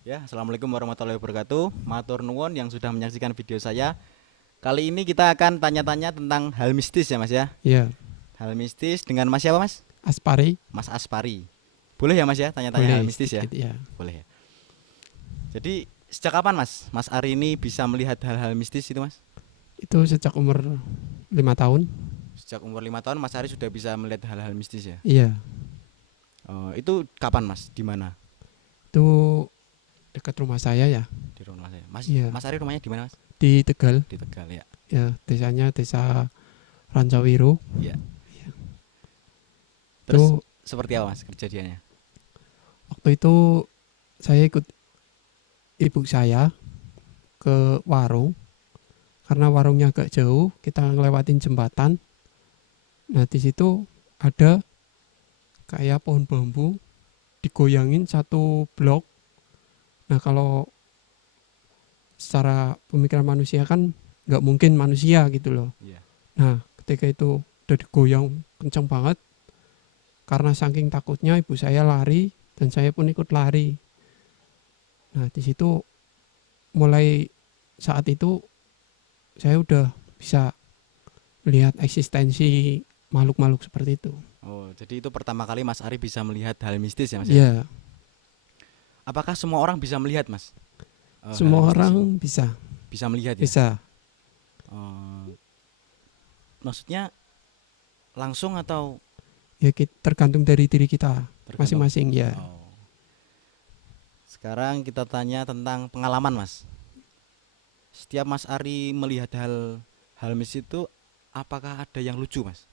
Ya, assalamualaikum warahmatullahi wabarakatuh. Matur nuwun yang sudah menyaksikan video saya. Kali ini kita akan tanya-tanya tentang hal mistis ya, Mas ya. Ya, Hal mistis dengan Mas siapa, Mas? Aspari Mas Aspari. Boleh ya, Mas ya, tanya-tanya hal boleh mistis ya? sedikit ya. Boleh ya. Jadi, sejak kapan, Mas? Mas Ari ini bisa melihat hal-hal mistis itu, Mas? Itu sejak umur 5 tahun. Sejak umur 5 tahun Mas Ari sudah bisa melihat hal-hal mistis ya. Iya, Oh, itu kapan, Mas? Di mana? itu dekat rumah saya ya. Di rumah saya. Mas Iya, Mas Ari rumahnya di mana, Mas? di Tegal. Di Tegal ya. Ya, desanya Desa Rancawiru. Iya. Terus Itu seperti apa, Mas, kejadiannya? waktu itu saya ikut ibu saya ke warung karena warungnya agak jauh, kita ngelewatin jembatan. Nah, di situ ada kayak pohon bambu digoyangin satu blok. Nah, kalau secara pemikiran manusia kan nggak mungkin manusia gitu loh. Iya. Nah, ketika itu udah digoyang kencang banget, karena saking takutnya ibu saya lari dan saya pun ikut lari. Nah, di situ mulai saat itu saya udah bisa melihat eksistensi makhluk-makhluk seperti itu. Oh, jadi itu pertama kali Mas Ari bisa melihat hal mistis ya, Mas ya? Ya, Apakah semua orang bisa melihat, Mas? Hal semua mistis itu orang bisa, bisa melihat ya? bisa. Eh, Maksudnya langsung atau Ya, tergantung dari diri kita tergantung? masing-masing ya. Oh, sekarang kita tanya tentang pengalaman, Mas. Setiap Mas Ari melihat hal mistis itu, apakah ada yang lucu, Mas?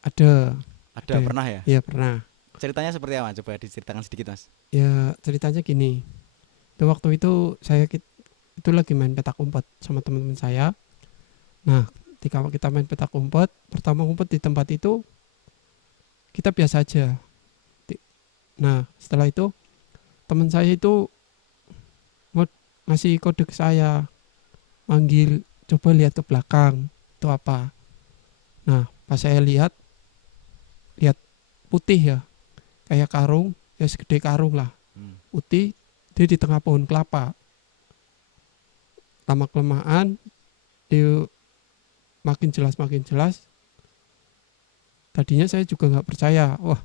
Ada, Ada, ada. pernah ya? Ya pernah. Ceritanya seperti apa? Coba diceritakan sedikit, Mas. Ya ceritanya gini. Itu waktu itu itu lagi main petak umpet sama teman-teman saya. Nah, ketika kita main petak umpet, pertama umpet di tempat itu kita biasa aja. Nah, setelah itu teman saya itu ngasih kode ke saya, manggil, coba lihat ke belakang, itu apa. Nah, pas saya lihat, lihat putih ya, kayak karung, ya segede karung lah, Hmm. putih, dia di tengah pohon kelapa. Lama kelamaan, dia makin jelas. Tadinya saya juga nggak percaya, wah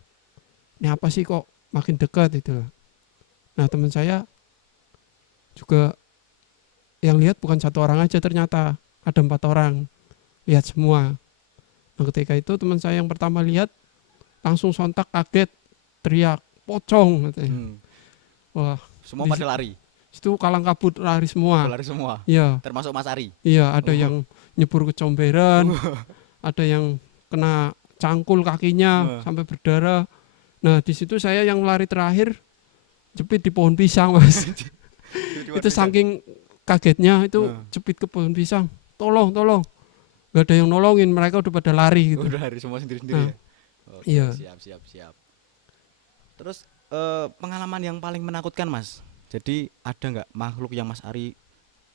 ini apa sih kok makin dekat itu. Nah, teman saya juga yang lihat bukan satu orang aja, ternyata ada 4 orang lihat semua. Nah, ketika itu teman saya yang pertama lihat langsung sontak kaget, teriak pocong katanya. Hmm. Wah, Semua di pada lari, situ kalang kabut lari semua. berlari semua, Iya, termasuk Mas Ari. iya, ada Uh, yang nyebur ke comberan, uh, ada yang kena cangkul kakinya uh. sampai berdarah. Nah, di situ saya yang lari terakhir jepit di pohon pisang, Mas. Di Itu pisang. saking kagetnya itu Uh. jepit ke pohon pisang. Tolong, tolong. Gak ada yang nolongin, mereka udah pada lari gitu. Udah lari semua sendiri-sendiri Nah, ya. Oke, iya, siap, siap, siap. Terus pengalaman yang paling menakutkan, Mas. Jadi ada nggak makhluk yang Mas Ari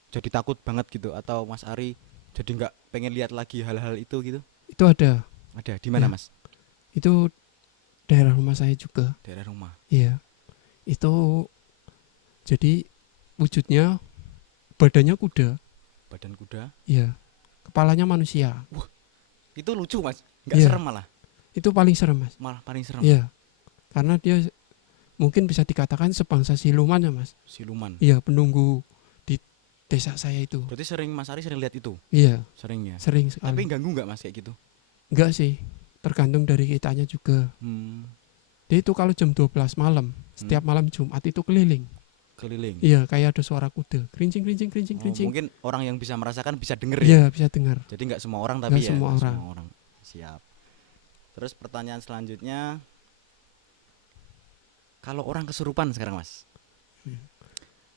jadi takut banget gitu, atau Mas Ari jadi nggak pengen lihat lagi hal-hal itu gitu? itu ada. Ada di mana, Ya, Mas? itu daerah rumah saya juga. Daerah rumah. Iya, itu jadi wujudnya badannya kuda. Badan kuda. Iya, kepalanya manusia. Itu lucu, Mas. Nggak Iya, serem malah. itu paling serem, Mas. Malah paling serem. Iya, karena dia mungkin bisa dikatakan sebangsa siluman ya, Mas. Siluman. Iya, penunggu di desa saya itu. Berarti Mas Ari sering lihat itu? Iya, Seringnya. sering Tapi sekali. ganggu nggak, Mas, kayak gitu? Enggak sih, tergantung dari kitanya juga. Hmm. Dia itu kalau jam 12 malam, Hmm. setiap malam Jumat itu keliling. Keliling. Iya, kayak ada suara kuda, kerincing, kerincing, kerincing, Oh, kerincing. mungkin orang yang bisa merasakan bisa denger ya. Iya, bisa dengar. Jadi nggak semua orang, Enggak tapi ya semua nggak orang. semua orang. Siap. Terus pertanyaan selanjutnya, kalau orang kesurupan sekarang, Mas. Hmm.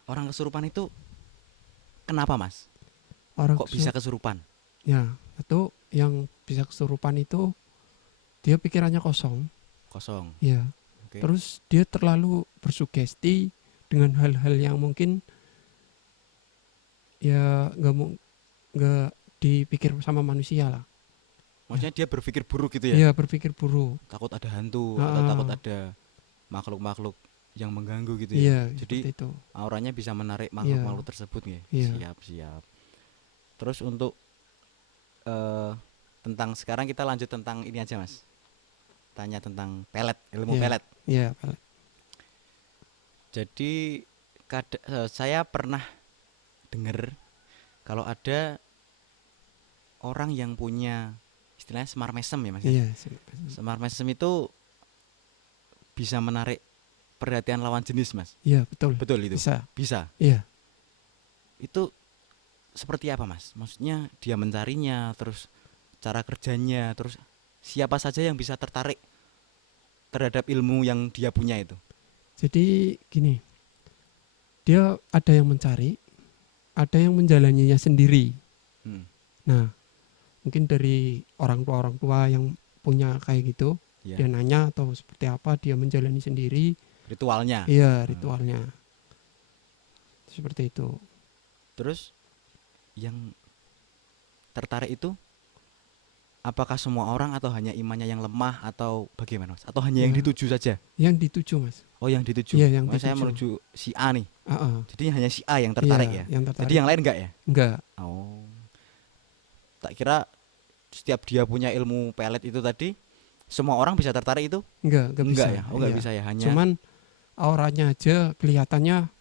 Orang kesurupan itu kenapa, Mas? Orang Kok bisa kesurupan? ya, itu yang bisa kesurupan itu dia pikirannya kosong. Kosong. Ya, Oke. terus dia terlalu bersugesti dengan hal-hal yang mungkin ya nggak dipikir sama manusia lah. Ya, Maksudnya dia berpikir buruk gitu ya? iya berpikir buruk. Takut ada hantu atau takut Ah, ada makhluk-makhluk yang mengganggu gitu ya. Iya, Jadi seperti itu. auranya bisa menarik Iya, makhluk-makhluk tersebut nggih. iya, Siap, siap. Terus untuk eh tentang sekarang kita lanjut tentang ini aja, Mas. Tanya tentang pelet, ilmu iya, pelet. iya, pelet. Jadi saya pernah dengar kalau ada orang yang punya istilahnya semar mesem ya, Mas ya. Iya, Semar mesem itu bisa menarik perhatian lawan jenis, Mas. iya, betul. Betul itu. Bisa. Bisa. Iya. Itu seperti apa, Mas? Maksudnya dia mencarinya, terus cara kerjanya, terus siapa saja yang bisa tertarik terhadap ilmu yang dia punya itu. Jadi gini, dia ada yang mencari, ada yang menjalaninya sendiri. Hmm. Nah, mungkin dari orang tua yang punya kayak gitu, Ya. dia nanya atau seperti apa, dia menjalani sendiri. Ritualnya. Iya, ritualnya. Seperti itu. Terus yang tertarik itu apakah semua orang atau hanya imannya yang lemah atau bagaimana, Mas? Atau hanya yang Ya, dituju saja? yang dituju, Mas. Oh, yang dituju. Iya, yang Saya dituju. menuju si A nih. Heeh. Jadi hanya si A yang tertarik Iya, ya. yang Jadi tertarik. yang lain enggak ya? Enggak, Oh. Tak kira setiap dia punya ilmu pelet itu tadi semua orang bisa tertarik itu? enggak bisa. Ya. Oh, enggak Iya. bisa ya, hanya Cuman auranya aja kelihatannya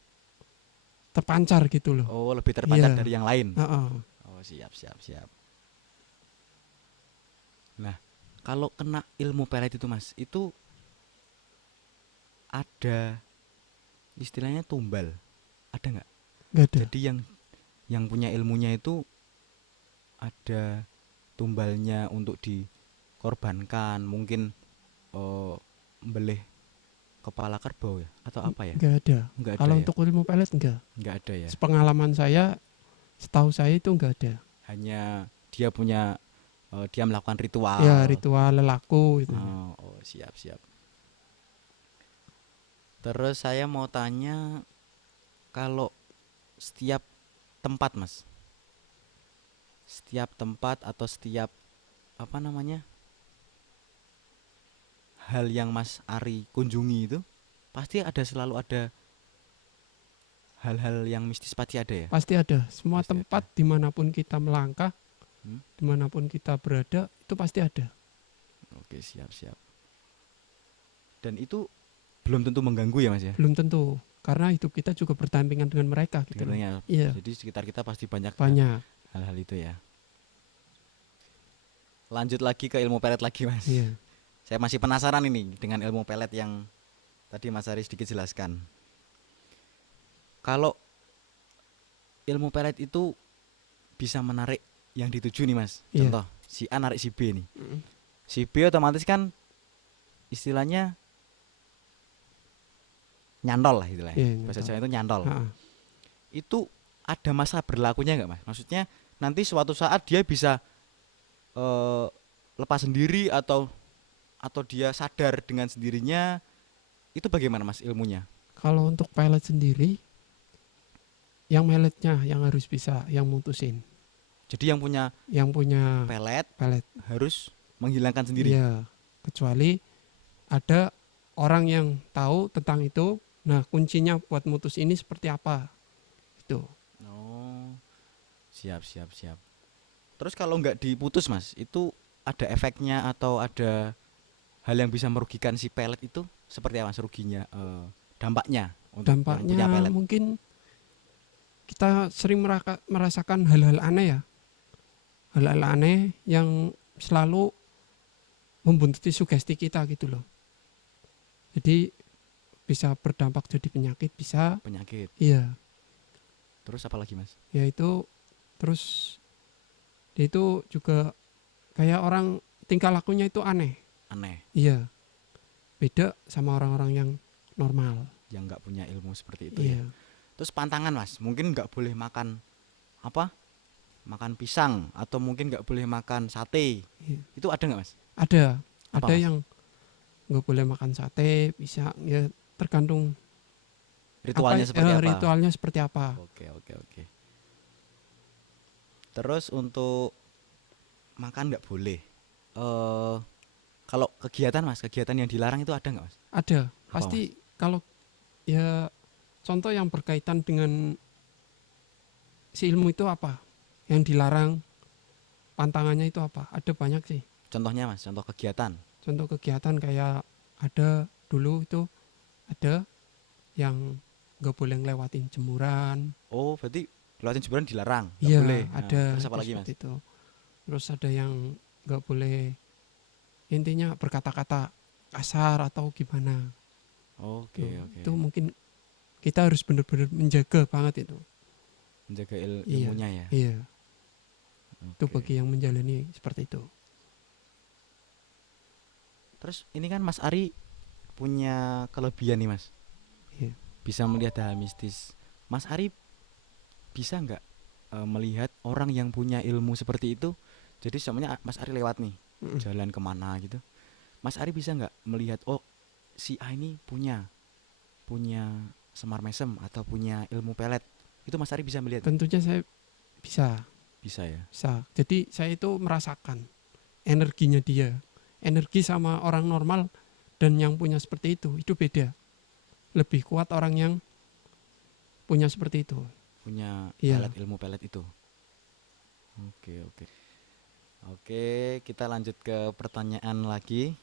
terpancar gitu loh. oh, lebih terpancar Iya. dari yang lain. Heeh. Oh, siap, siap, siap. Nah, kalau kena ilmu pelet itu, Mas, itu ada istilahnya tumbal. Ada nggak? Enggak ada. Jadi yang punya ilmunya itu ada tumbalnya untuk dikorbankan, mungkin membelih kepala kerbau ya atau apa ya? Enggak ada. Enggak ada Kalau ya. untuk ilmu pelet enggak. Enggak ada ya. Sepengalaman saya, setahu saya itu enggak ada. Hanya dia punya dia melakukan Ya, ritual. ritual lelaku gitu. Oh, siap, siap. Terus saya mau tanya kalau setiap tempat, Mas. Setiap tempat atau setiap apa namanya? Hal yang Mas Ari kunjungi itu pasti selalu ada hal-hal yang mistis, pasti ada ya? Pasti ada. Semua Pasti tempat ada. dimanapun kita melangkah, Hmm? dimanapun kita berada, itu pasti ada. Oke, siap, siap. Dan itu belum tentu mengganggu ya, Mas ya? Belum tentu. Karena hidup kita juga berdampingan dengan mereka gitu loh. Dengarnya. Iya, Jadi sekitar kita pasti banyak banyak. hal-hal itu ya. Lanjut lagi ke ilmu pelet lagi, Mas. Iya. Saya masih penasaran ini dengan ilmu pelet yang tadi Mas Ari sedikit jelaskan. Kalau ilmu pelet itu bisa menarik yang dituju nih, Mas. Iya. Contoh, si A narik si B nih. Mm. Si B otomatis kan istilahnya nyantol lah istilahnya. Iya, Bahasa nyantol. Jawa itu nyantol. Ha-ha. Itu ada masa berlakunya nggak, Mas? Maksudnya nanti suatu saat dia bisa lepas sendiri atau dia sadar dengan sendirinya, itu bagaimana, Mas, ilmunya? Kalau untuk pilot sendiri, yang meletnya yang harus bisa, yang mutusin. Jadi yang punya Yang punya pelet pelet. harus menghilangkan sendiri. Iya. Kecuali ada orang yang tahu tentang itu. Nah, kuncinya buat mutus ini seperti apa? Itu. Oh, siap, siap, siap. Terus kalau nggak diputus, Mas, itu ada efeknya atau ada hal yang bisa merugikan si pelet itu seperti apa, Mas, ruginya, dampaknya untuk yang Dampaknya punya pelet? mungkin kita sering merasakan hal-hal aneh ya. Hal-hal aneh yang selalu membuntuti sugesti kita gitu loh. Jadi bisa berdampak jadi penyakit, bisa. Penyakit. Iya. Terus apa lagi, Mas? Yaitu terus dia itu juga kayak orang tingkah lakunya itu aneh. Aneh, Iya. Beda sama orang-orang yang normal. yang nggak punya ilmu seperti itu ya. Iya. Terus pantangan, Mas, mungkin nggak boleh makan apa? Makan pisang atau mungkin nggak boleh makan sate. Iya. Itu ada nggak, Mas? Ada Apa, Mas? yang nggak boleh makan sate, bisa ya tergantung Ritualnya apa, seperti apa? ritualnya seperti apa. Oke, oke, oke. Terus untuk makan nggak boleh. Kalau kegiatan, Mas, kegiatan yang dilarang itu ada nggak, Mas? Ada. Apa, Pasti kalau ya contoh yang berkaitan dengan si ilmu itu apa, yang dilarang, pantangannya itu apa, ada banyak sih. Contohnya Mas, contoh kegiatan. Contoh kegiatan kayak ada dulu itu ada yang nggak boleh ngelewatin jemuran. Oh, berarti lewatin jemuran dilarang, nggak Iya, boleh. Nah, ada terus apa itu lagi Mas? seperti itu. Terus ada yang nggak boleh, intinya berkata-kata kasar atau gimana. Oke, Tuh, oke. itu mungkin kita harus benar-benar menjaga banget itu. Menjaga Iya, ilmunya ya. iya. Itu Oke. bagi yang menjalani seperti itu. Terus ini kan Mas Ari punya kelebihan nih Mas, Iya. bisa melihat hal mistis. Mas Ari bisa nggak melihat orang yang punya ilmu seperti itu? Jadi semuanya Mas Ari lewat nih, Mm-mm. jalan kemana gitu. Mas Ari bisa nggak melihat, oh si A ini punya semar mesem atau punya ilmu pelet? Itu Mas Ari bisa melihat nggak? Tentunya saya bisa, Bisa ya. bisa. Jadi saya itu merasakan energinya dia. Energi sama orang normal dan yang punya seperti itu beda. Lebih kuat orang yang punya seperti itu. Punya Iya, pelet, ilmu pelet itu. Oke, oke. Oke, kita lanjut ke pertanyaan lagi.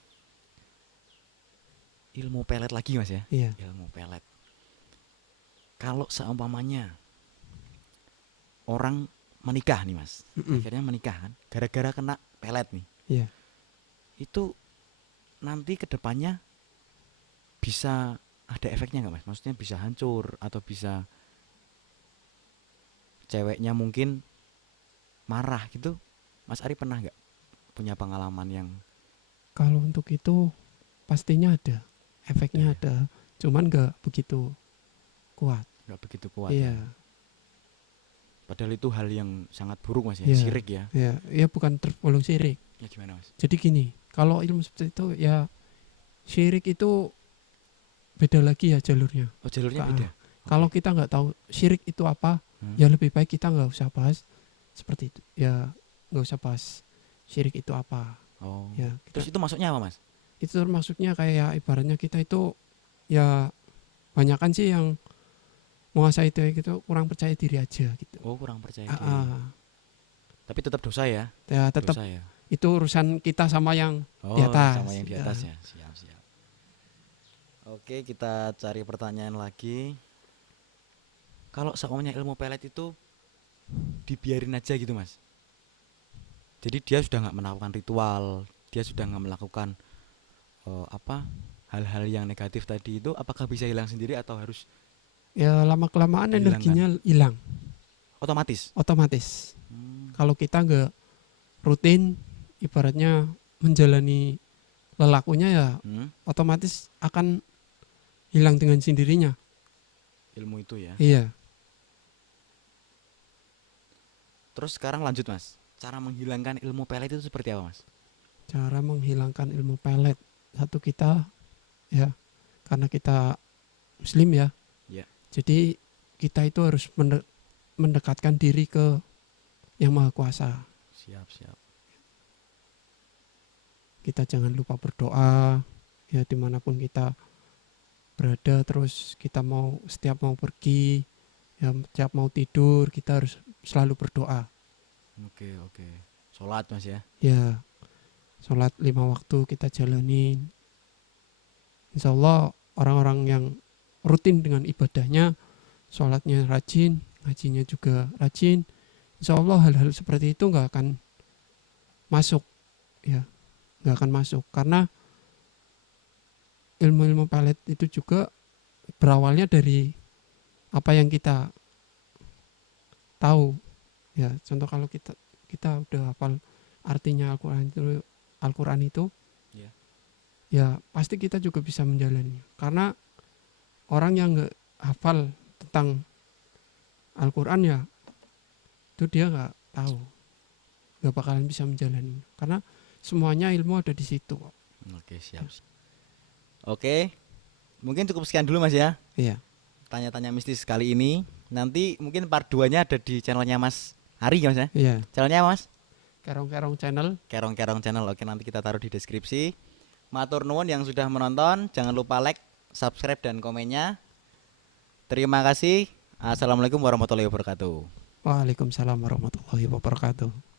Ilmu pelet lagi Mas ya. iya. Ilmu pelet. Kalau seumpamanya orang menikah nih Mas, Mm-mm. akhirnya menikah kan, gara-gara kena pelet nih, Iya. itu nanti kedepannya bisa ada efeknya nggak Mas? Maksudnya bisa hancur atau bisa ceweknya mungkin marah gitu. Mas Ari pernah nggak punya pengalaman yang Kalau untuk itu pastinya ada, ada efeknya ya, ada. Cuman nggak begitu kuat. nggak begitu kuat ya? Iya, Padahal itu hal yang sangat buruk Mas ya, iya, syirik ya. iya. Iya, bukan tergolong syirik. Ya gimana Mas? Jadi gini, kalau ilmu seperti itu ya syirik itu beda lagi ya jalurnya. Oh jalurnya Ka- beda. Kalau Oke. kita nggak tahu syirik itu apa, Hmm? ya lebih baik kita nggak usah bahas seperti itu. Ya nggak usah bahas syirik itu apa. Oh. Ya Terus kita itu maksudnya apa Mas? itu termasuknya kayak ibaratnya kita itu ya banyakan sih yang menguasai itu gitu kurang percaya diri aja gitu. Oh kurang percaya Ah, diri. ah. Tapi tetap dosa ya, Ya tetap dosa ya. itu urusan kita sama yang di Oh sama atas. yang di Ya. atas ya. Siap siap. Oke kita cari pertanyaan lagi. Kalau seumpamanya ilmu pelet itu dibiarin aja gitu Mas. Jadi dia sudah nggak melakukan ritual, dia sudah nggak melakukan apa hal-hal yang negatif tadi itu, apakah bisa hilang sendiri atau harus Ya lama kelamaan dihilangkan? energinya hilang Otomatis. otomatis. Hmm, Kalau kita nggak rutin ibaratnya menjalani lelakunya ya hmm, otomatis akan hilang dengan sendirinya. ilmu itu ya. Iya, Terus sekarang lanjut Mas. Cara menghilangkan ilmu pelet itu seperti apa Mas? cara menghilangkan ilmu pelet. Satu kita ya karena kita muslim ya. Ya. Jadi kita itu harus mendekatkan diri ke yang maha kuasa. Siap siap. Kita jangan lupa berdoa ya dimanapun kita berada, terus kita setiap mau pergi ya setiap mau tidur kita harus selalu berdoa. Oke oke. Sholat Mas ya. Ya sholat 5 waktu kita jalanin. Insya Allah orang-orang yang rutin dengan ibadahnya, sholatnya rajin, ngajinya juga rajin, insya Allah hal-hal seperti itu nggak akan masuk, ya nggak akan masuk karena ilmu-ilmu pelet itu juga berawalnya dari apa yang kita tahu. Ya contoh kalau kita udah hafal artinya Al-Quran itu Ya. ya pasti kita juga bisa menjalaninya karena orang yang nggak hafal tentang Al-Quran ya itu dia nggak tahu, nggak bakalan bisa menjalani karena semuanya ilmu ada di situ. Oke siap. Oke. Mungkin cukup sekian dulu Mas ya. Iya, Tanya-tanya mistis kali ini. Nanti mungkin part 2-nya ada di channelnya Mas Ari ya Mas ya. iya. Channelnya Mas Kerong-kerong channel. Kerong-Kerong Channel. Oke nanti kita taruh di deskripsi. Matur nuwun yang sudah menonton. Jangan lupa like, subscribe dan komennya. Terima kasih. Assalamualaikum warahmatullahi wabarakatuh. Waalaikumsalam warahmatullahi wabarakatuh.